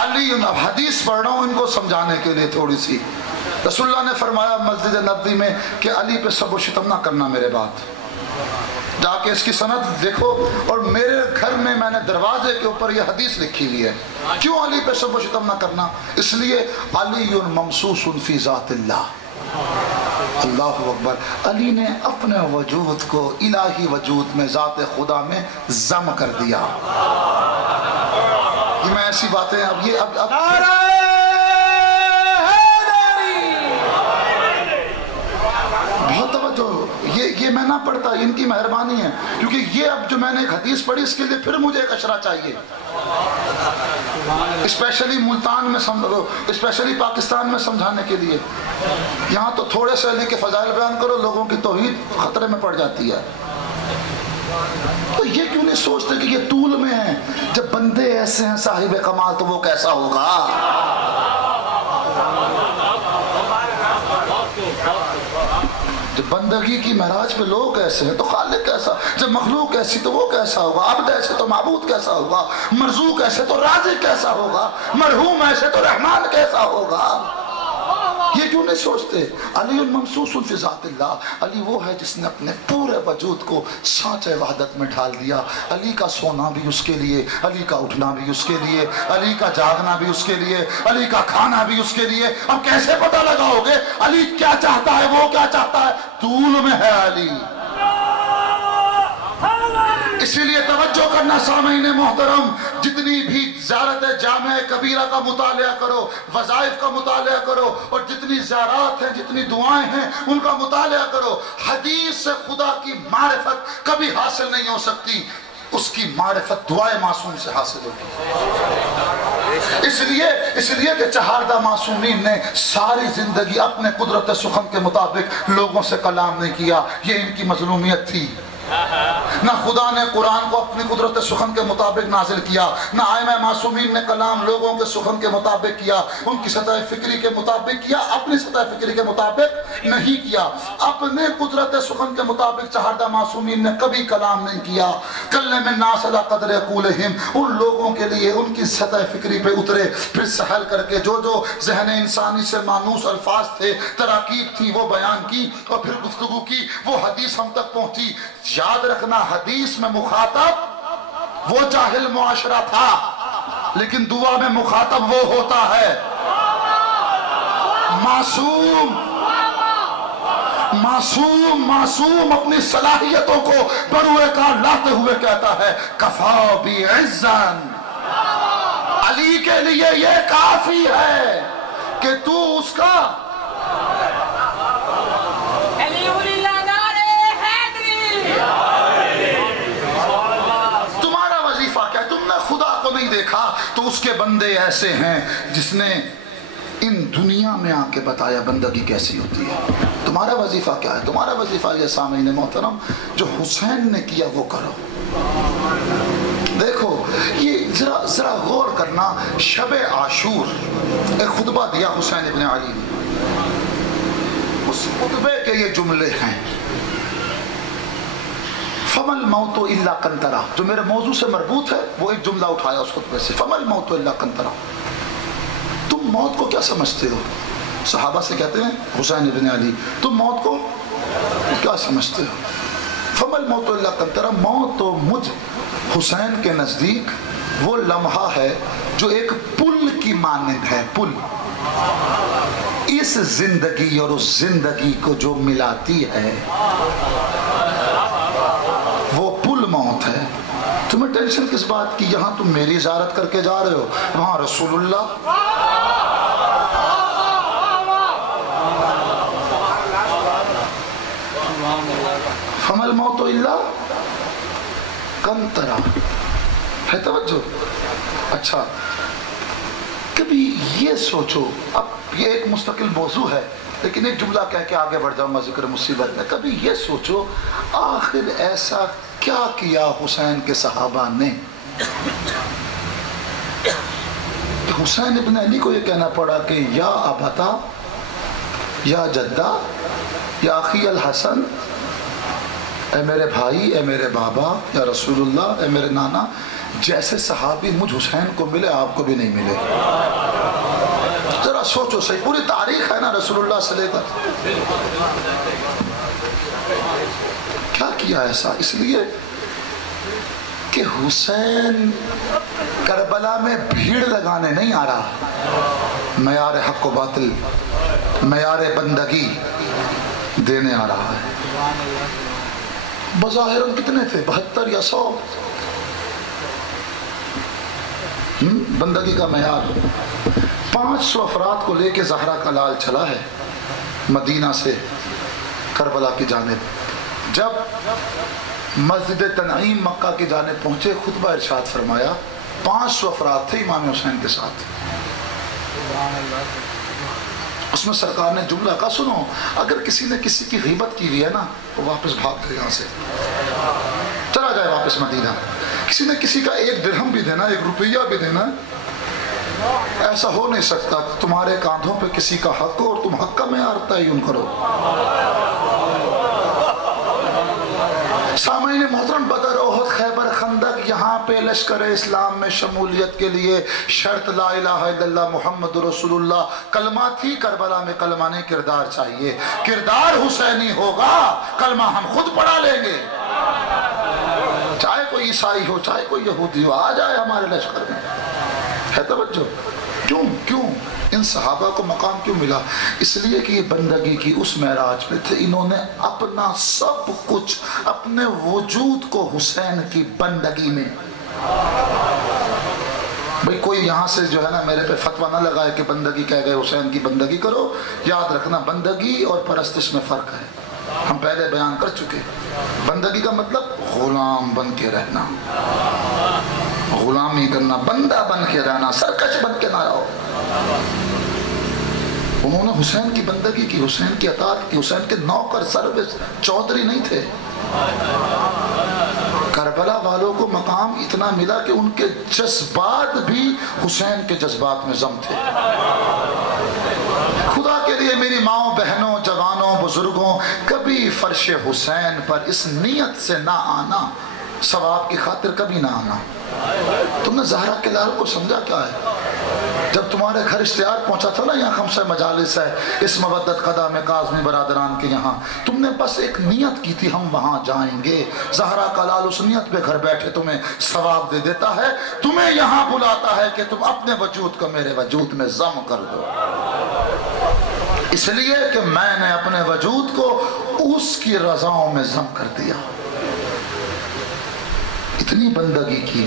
علی اب حدیث پڑھ رہا ہوں ان کو سمجھانے کے لیے تھوڑی سی. رسول اللہ نے فرمایا مسجد نبوی میں کہ علی پہ سب و شتم نہ کرنا میرے بات. جا کے اس کی سند دیکھو. اور میرے گھر میں نے دروازے کے اوپر یہ حدیث لکھی ہوئی ہے. کیوں علی پہ سب و شتم نہ کرنا؟ اس لیے علی ممسوس فی ذات اللہ. اللہ اکبر. علی نے اپنے وجود کو الہی وجود میں ذات خدا میں ضم کر دیا. یہ میں ایسی باتیں اب یہ اب بہت توجہ. یہ میں نہ پڑھتا، ان کی مہربانی ہے، کیونکہ یہ اب جو میں نے ایک حدیث پڑھی اس کے لیے پھر مجھے ایک اشرا چاہیے، اسپیشلی ملتان میں اسپیشلی پاکستان میں سمجھانے کے لیے. یہاں تو تھوڑے سے علی کے فضائل بیان کرو، لوگوں کی توحید خطرے میں پڑ جاتی ہے. تو یہ کیوں نہیں سوچتے کہ یہ طول میں ہیں؟ جب بندے ایسے ہیں صاحب کمال تو وہ کیسا ہوگا؟ جب بندگی کی معراج پہ لوگ ایسے ہیں تو خالق کیسا؟ جب مخلوق ایسی تو وہ کیسا ہوگا؟ عبد ایسے تو معبود کیسا ہوگا؟ مرزوق ایسے تو رازق کیسا ہوگا؟ مرحوم ایسے تو رحمان کیسا ہوگا؟ یہ کیوں نہیں سوچتے؟ علی ممسوس فی ذات اللہ. علی وہ ہے جس نے اپنے پورے وجود کو سانچے وحدت میں ڈھال دیا. علی کا سونا بھی اس کے لیے، علی کا اٹھنا بھی اس کے لیے، علی کا جاگنا بھی اس کے لیے، علی کا کھانا بھی اس کے لیے. اب کیسے پتہ لگاؤ گے علی کیا چاہتا ہے؟ وہ کیا چاہتا ہے؟ طول میں ہے علی. اسی لیے توجہ کرنا سامعین محترم، جتنی بھی زیارت جامع کبیرہ کا مطالعہ کرو، وظائف کا مطالعہ کرو، اور جتنی زیارات ہیں، جتنی دعائیں ہیں ان کا مطالعہ کرو. حدیث سے خدا کی معرفت کبھی حاصل نہیں ہو سکتی، اس کی معرفت دعائے معصوم سے حاصل ہوگی. اس لیے کہ چہاردہ معصومین نے ساری زندگی اپنے قدرت سخن کے مطابق لوگوں سے کلام نہیں کیا. یہ ان کی مظلومیت تھی. نہ خدا نے قرآن کو اپنی قدرت سخن کے مطابق نازل کیا، نہ ائمہ معصومین نے کلام لوگوں کے سخن کے مطابق کیا، ان کی سطح فکری کے مطابق کیا، اپنی سطح فکری کے مطابق نہیں کیا. اپنے قدرت سخن کے مطابق چہاردہ معصومین نے کبھی کلام نہیں کیا. کلم الناس علی قدر عقولہم، ان لوگوں کے لیے ان کی سطح فکری پہ اترے، پھر سہل کر کے جو ذہن انسانی سے مانوس الفاظ تھے، تراکیب تھی، وہ بیان کی، اور پھر گفتگو کی. وہ حدیث ہم تک پہنچی. یاد رکھنا حدیث میں مخاطب وہ جاہل معاشرہ تھا، لیکن دعا میں مخاطب وہ ہوتا ہے معصوم اپنی صلاحیتوں کو بروئے کار لاتے ہوئے کہتا ہے کفا بی عزن. علی کے لیے یہ کافی ہے کہ تو اس کا دیکھا تو اس کے بندے ایسے ہیں جس نے ان دنیا میں آ کے بتایا بندگی کیسی ہوتی ہے. تمہارا وظیفہ کیا ہے؟ تمہارا وظیفہ یہ سامعین محترم جو حسین نے کیا وہ کرو. دیکھو یہ ذرا غور کرنا. شب عاشور ایک خطبہ دیا حسین ابن علی نے. اس خطبے کے یہ جملے ہیں فمل موت الا قنطرہ، جو میرے موضوع سے مربوط ہے وہ ایک جملہ اٹھایا اس خطبے سے. فمل موت الا قنطرہ، تم موت کو کیا سمجھتے ہو؟ صحابہ سے کہتے ہیں حسین ابن علی تم موت کو کیا سمجھتے ہو؟ فمل موت الا قنطرہ، موت تو مجھ حسین کے نزدیک وہ لمحہ ہے جو ایک پل کی مانند ہے. پل اس زندگی اور اس زندگی کو جو ملاتی ہے وہ پل موت ہے. تمہیں ٹینشن کس بات کی؟ یہاں تم میری زیارت کر کے جا رہے ہو، وہاں رسول اللہ. فمل موت الا قنطرہ ہے. توجہ. اچھا کبھی یہ سوچو، اب یہ ایک مستقل موضوع ہے لیکن ایک جملہ کہہ کے آگے بڑھ جاؤں گا ذکر مصیبت میں. کبھی یہ سوچو آخر ایسا کیا کیا حسین کے صحابہ نے کہ حسین ابن علی کو یہ کہنا پڑا کہ یا ابتا یا جدہ یا اخی الحسن، اے میرے بھائی، اے میرے بابا، یا رسول اللہ، اے میرے نانا، جیسے صحابی مجھ حسین کو ملے آپ کو بھی نہیں ملے۔ ذرا سوچو صحیح، پوری تاریخ ہے نا رسول اللہ سے لے کر، کیا کیا ایسا؟ اس لیے کہ حسین کربلا میں بھیڑ لگانے نہیں آ رہا، معیار حق و باطل، معیار بندگی دینے آ رہا ہے۔ بظاہر کتنے تھے؟ 72 یا 100 بندگی کا معیار۔ 500 افراد کو لے کے زہرا کا لال چلا ہے مدینہ سے کربلا کی جانب۔ جب مسجد تنعیم مکہ کی جانب پہنچے، خطبہ ارشاد فرمایا، 500 افراد تھے امام حسین کے ساتھ۔ اس میں سرکار نے جملہ کہا، سنو، اگر کسی نے کسی کی غیبت کی ہوئی ہے نا تو واپس بھاگ جائے یہاں سے، چلا جائے واپس مدینہ۔ کسی نے کسی کا 1 درہم بھی دینا، 1 روپیہ بھی دینا، ایسا ہو نہیں سکتا تمہارے کاندھوں پہ کسی کا حق ہو اور تم حق کا معیار تعین کرو۔ سامعین محترم، بدر، احد، خیبر، خندق، یہاں پہ لشکر اسلام میں شمولیت کے لیے شرط لا الہ الا اللہ محمد رسول اللہ کلمہ تھی۔ کربلا میں کلمہ نہیں، کردار چاہیے۔ کردار حسینی ہوگا، کلمہ ہم خود پڑھا لیں گے، چاہے کوئی عیسائی ہو، چاہے کوئی یہودی ہو، آ جائے ہمارے لشکر میں۔ ہے توجہ؟ کیوں ان صحابہ کو مقام کیوں ملا؟ اس لیے کہ یہ بندگی کی اس معراج پہ تھے، انہوں نے اپنا سب کچھ، اپنے وجود کو حسین کی بندگی میں۔ بھئی کوئی یہاں سے جو ہے نا میرے پہ فتویٰ نہ لگائے کہ بندگی کہہ گئے حسین کی بندگی کرو۔ یاد رکھنا، بندگی اور پرستش میں فرق ہے، ہم پہلے بیان کر چکے۔ بندگی کا مطلب غلام بن کے رہنا، غلامی کرنا، بندہ بن کے رہنا، سرکش بن کے نہ رہو۔ انہوں نے حسین کی بندگی کی، حسین کی اطاعت کی، حسین کے نوکر، سروس، چودھری نہیں تھے۔ کربلا والوں کو مقام اتنا ملا کہ ان کے جذبات بھی حسین کے جذبات میں ضم تھے۔ خدا کے لیے میری ماؤں، بہنوں، جوانوں، بزرگوں، کبھی فرش حسین پر اس نیت سے نہ آنا، ثواب کی خاطر کبھی نہ آنا۔ تم نے زہرا کے لال کو سمجھا کیا ہے؟ جب تمہارے گھر اشتہار پہنچا تھا نا، یہاں خمسہ مجالس ہے اس مودت قدہ میں کاظمی برادران کے یہاں، تم نے بس ایک نیت کی تھی، ہم وہاں جائیں گے۔ زہرا کا لال اس نیت پہ گھر بیٹھے تمہیں ثواب دے دیتا ہے، تمہیں یہاں بلاتا ہے کہ تم اپنے وجود کو میرے وجود میں ضم کر دو، اس لیے کہ میں نے اپنے وجود کو اس کی رضاؤں میں ضم کر دیا۔ اتنی بندگی کی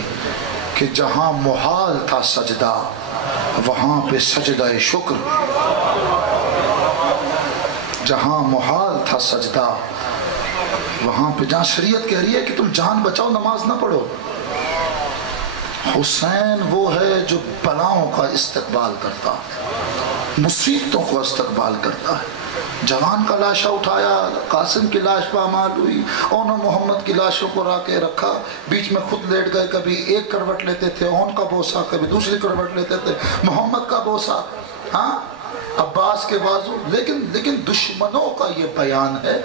کہ جہاں محال تھا سجدہ، وہاں پہ سجدہ شکر، جہاں محال تھا سجدہ وہاں پہ، جہاں شریعت کہہ رہی ہے کہ تم جان بچاؤ نماز نہ پڑھو، حسین وہ ہے جو بلاؤں کا استقبال کرتا ہے، مصیبتوں کو استقبال کرتا ہے۔ جوان کا لاشا اٹھایا، قاسم کی لاش پامال ہوئی، اون و محمد کی لاشوں کو را کے رکھا، بیچ میں خود لیٹ گئے، کبھی ایک کروٹ لیتے تھے اون کا بوسہ، کبھی دوسری کروٹ لیتے تھے محمد کا بوسہ، ہاں عباس کے بازو۔ لیکن دشمنوں کا یہ بیان ہے،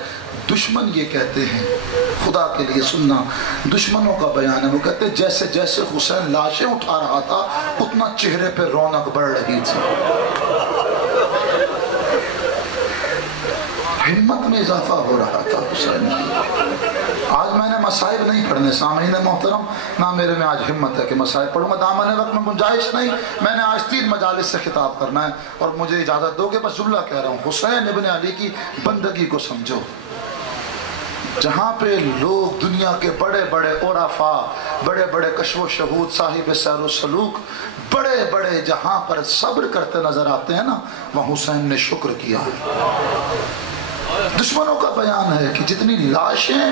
دشمن یہ کہتے ہیں، خدا کے لیے سننا، دشمنوں کا بیان ہے، وہ کہتے ہیں جیسے جیسے حسین لاشیں اٹھا رہا تھا اتنا چہرے پہ رونق بڑھ رہی تھی، ہمت میں اضافہ ہو رہا تھا حسین کی۔ آج میں نے مصائب نہیں پڑھنے سامعین محترم، نہ میرے میں آج ہمت ہے کہ مصائب پڑھوں گا، دامن وقت میں گنجائش نہیں۔ میں نے آج 3 مجالس سے خطاب کرنا ہے اور مجھے اجازت دو گے، بس جملہ کہہ رہا ہوں، حسین ابن علی کی بندگی کو سمجھو۔ جہاں پہ لوگ دنیا کے بڑے بڑے عرفاء، بڑے بڑے کشف و شہود، صاحب سیر و سلوک، بڑے بڑے جہاں پر صبر کرتے نظر آتے ہیں نا، وہاں حسین نے شکر کیا ہے۔ دشمنوں کا بیان ہے کہ جتنی لاشیں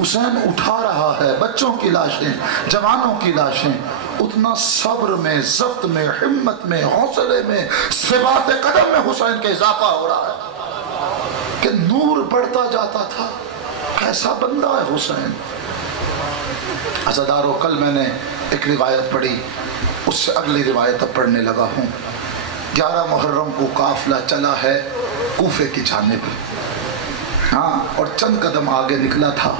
حسین اٹھا رہا ہے، بچوں کی لاشیں، جوانوں کی لاشیں، اتنا صبر میں، ضبط میں، ہمت میں، حوصلے میں، ثبات قدم میں حسین کا اضافہ ہو رہا ہے کہ نور بڑھتا جاتا تھا۔ کیسا بندہ ہے حسین۔ عزادارو، کل میں نے ایک روایت پڑھی، اس سے اگلی روایت اب پڑھنے لگا ہوں۔ 11 محرم کو قافلہ چلا ہے کوفے کی جانب، ہاں، اور چند قدم آگے نکلا تھا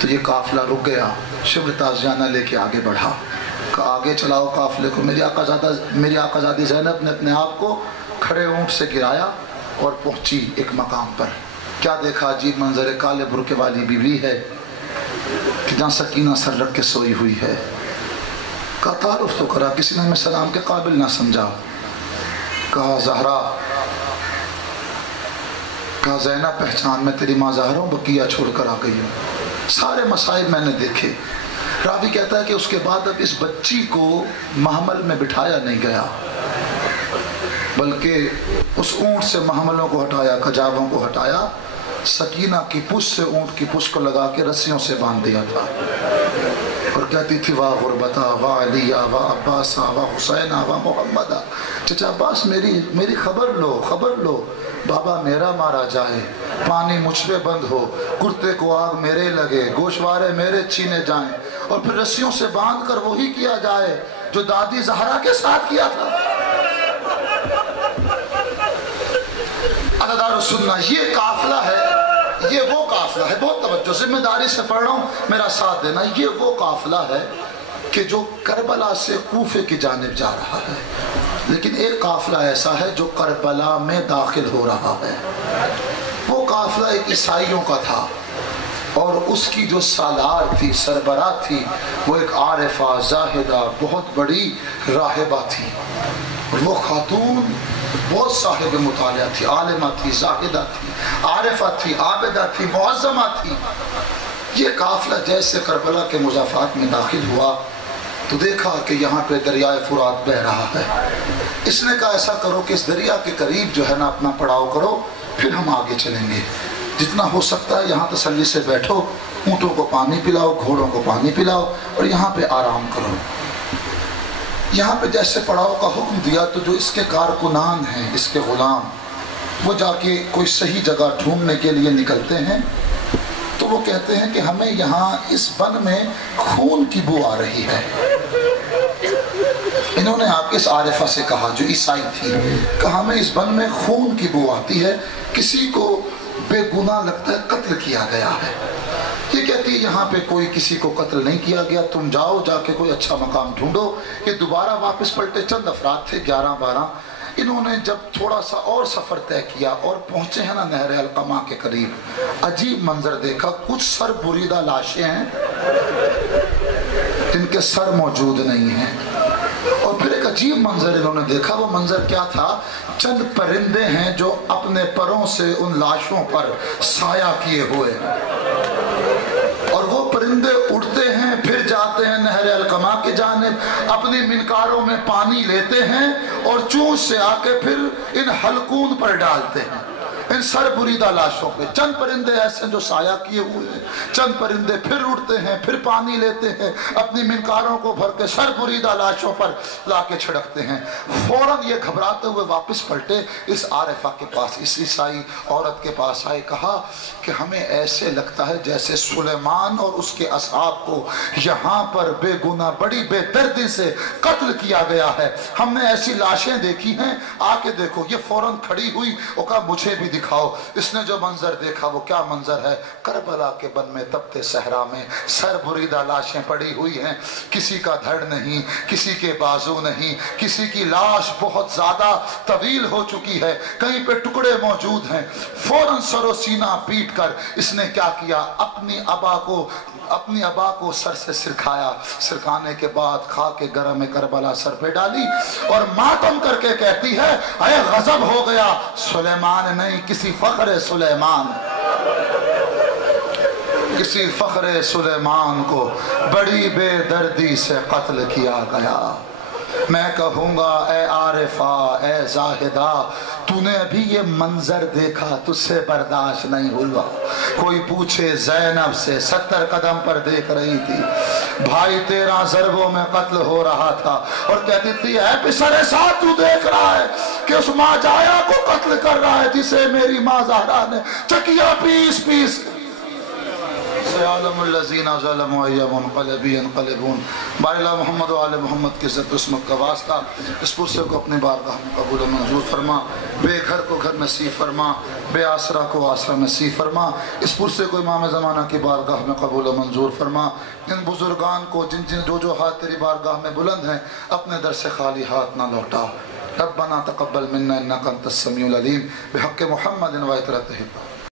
تو یہ قافلہ رک گیا، شبر تازیانہ لے کے آگے بڑھا، کہا آگے چلاؤ قافلے کو۔ میری آقا زادی زینب نے اپنے آپ کو کھڑے اونٹ سے گرایا اور پہنچی ایک مقام پر۔ کیا دیکھا؟ عجیب منظر، کالے برقع والی بیوی ہے کہ جہاں سکینہ سر رکھ کے سوئی ہوئی ہے۔ کہا تعارف تو کرا، کسی نے ہمیں سلام کے قابل نہ سمجھا۔ کہا زہرا، کہا زینب پہچان، میں تیری ماں زہرا ہوں، بقیہ چھوڑ کر آ گئی ہوں، سارے مسائل میں نے دیکھے۔ راوی کہتا ہے کہ اس کے بعد اب اس بچی کو محمل میں بٹھایا نہیں گیا، بلکہ اس اونٹ سے محملوں کو ہٹایا، کجاووں کو ہٹایا، سکینہ کی پشت سے اونٹ کی پشت کو لگا کے رسیوں سے باندھ دیا تھا، اور کہتی تھی واہ غربتا واہ علیہ واہ عباسہ واہ حسینہ واہ محمدہ، چچا عباس میری خبر لو، بابا میرا مارا جائے، پانی مجھ پہ بند ہو، کرتے کو آگ میرے لگے، گوشوارے میرے چھینے جائیں، اور پھر رسیوں سے باندھ کر وہی کیا جائے جو دادی زہرا کے ساتھ کیا تھا۔ عددار السنہ، یہ قافلہ ہے، یہ وہ قافلہ ہے، بہت توجہ، ذمہ داری سے پڑھ رہا ہوں، میرا ساتھ دینا، یہ وہ قافلہ ہے کہ جو کربلا سے کوفے کی جانب جا رہا ہے، لیکن ایک قافلہ ایسا ہے جو کربلا میں داخل ہو رہا ہے۔ وہ قافلہ ایک عیسائیوں کا تھا، اور اس کی جو سالار تھی، سربراہ تھی، وہ ایک عارفہ زاہدہ بہت بڑی راہبہ تھی، وہ خاتون بہت صاحب مطالعہ تھی، عالمہ تھی، زاہدہ تھی، عارفہ تھی، عابدہ تھی، معظمہ تھی۔ یہ قافلہ جیسے کربلا کے مضافات میں داخل ہوا تو دیکھا کہ یہاں پہ دریائے فرات بہہ رہا ہے۔ اس نے کہا ایسا کرو کہ اس دریا کے قریب جو ہے نا اپنا پڑاؤ کرو، پھر ہم آگے چلیں گے، جتنا ہو سکتا ہے یہاں تسلی سے بیٹھو، اونٹوں کو پانی پلاؤ، گھوڑوں کو پانی پلاؤ، اور یہاں پہ آرام کرو۔ یہاں پہ جیسے پڑاؤ کا حکم دیا تو جو اس کے کارکنان ہیں، اس کے غلام، وہ جا کے کوئی صحیح جگہ ڈھونڈنے کے لیے نکلتے ہیں، تو وہ کہتے ہیں کہ ہمیں یہاں اس بن میں خون کی بو آ رہی ہے۔ انہوں نے آپ اس عارفہ سے کہا جو عیسائی تھی، کہ ہمیں اس بن میں خون کی بو آتی ہے، کسی کو بے گناہ لگتا ہے قتل کیا گیا ہے۔ یہ کہتی ہے یہاں پہ کوئی کسی کو قتل نہیں کیا گیا، تم جاؤ جا کے کوئی اچھا مقام ڈھونڈو۔ یہ دوبارہ واپس پلٹے، چند افراد تھے، 11-12۔ انہوں نے جب تھوڑا سا اور سفر طے کیا اور پہنچے ہیں نا نہر القمہ کے قریب، عجیب منظر دیکھا، کچھ سر بریدہ لاشیں ہیں جن کے سر موجود نہیں ہیں، اور پھر ایک عجیب منظر انہوں نے دیکھا۔ وہ منظر کیا تھا؟ چند پرندے ہیں جو اپنے پروں سے ان لاشوں پر سایہ کیے ہوئے، اور وہ پرندے اڑتے ہیں، پھر جاتے ہیں نہر القمہ کی جانب، اپنی منکاروں میں پانی لیتے ہیں اور چونچ سے آ کے پھر ان حلقون پر ڈالتے ہیں، ان سر بریدہ لاشوں پہ۔ چند پرندے ایسے جو سایہ کیے ہوئے ہیں، چند پرندے پھر اڑتے ہیں، پھر پانی لیتے ہیں، اپنی منکاروں کو بھر کے سر بریدہ لاشوں پر لا کے چھڑکتے ہیں۔ فوراً یہ گھبراتے ہوئے واپس پلٹے، اس عارفہ کے پاس، اس عیسائی عورت کے پاس آئے، کہا کہ ہمیں ایسے لگتا ہے جیسے سلیمان اور اس کے اصحاب کو یہاں پر بے گناہ بڑی بے دردی سے قتل کیا گیا ہے، ہم نے ایسی لاشیں دیکھی ہیں، آ کے دیکھو۔ یہ فوراً کھڑی ہوئی اور کہا مجھے بھی دکھاؤ۔ اس نے جو منظر دیکھا وہ کیا منظر ہے؟ کربلا کے بن میں تپتے صحرا میں سر بریدہ لاشیں پڑی ہوئی ہیں، کسی کا دھڑ نہیں، کسی کے بازو نہیں، کسی کی لاش بہت زیادہ طویل ہو چکی ہے، کہیں پہ ٹکڑے موجود ہیں۔ فوراً سر و سینہ پیٹ کر اس نے کیا کیا؟ اپنی ابا کو سر سے سرکھایا، سرکھانے کے بعد خاک گرم کربلا سر پہ ڈالی اور ماتم کر کے کہتی ہے اے غضب ہو گیا، سلیمان نہیں، کسی فخر سلیمان، کسی فخر سلیمان کو بڑی بے دردی سے قتل کیا گیا۔ میں کہوں گا اے عارفہ، اے زاہدہ، تو نے ابھی یہ منظر دیکھا، تجھ سے برداشت نہیں ہوا۔ کوئی پوچھے زینب سے، 70 قدم پر دیکھ رہی تھی، بھائی 13 ضربوں میں قتل ہو رہا تھا، اور کہتی تھی اے پسر ساتھ تو دیکھ رہا ہے کہ اس ماں جایا کو قتل کر رہا ہے جسے میری ماں زہرا نے چکیا پیس پیس۔ سیعلم الذین ظلموا ای منقلب ینقلبون۔ بارلہ محمد و آل محمد کی عزت عصمت کا واسطہ اس پرسے کو اپنی بارگاہ میں قبول و منظور فرما، بے گھر کو گھر مدد نصیب فرما، بے آسرا کو آسرا نصیب فرما، اس پرسے کو امام زمانہ کی بارگاہ میں قبول و منظور فرما، ان بزرگان کو جو ہاتھ تیری بارگاہ میں بلند ہیں اپنے در سے خالی ہاتھ نہ لوٹا۔ ربنا تقبل منا انک انت السمیع العلیم بحق محمد و عطرتہ۔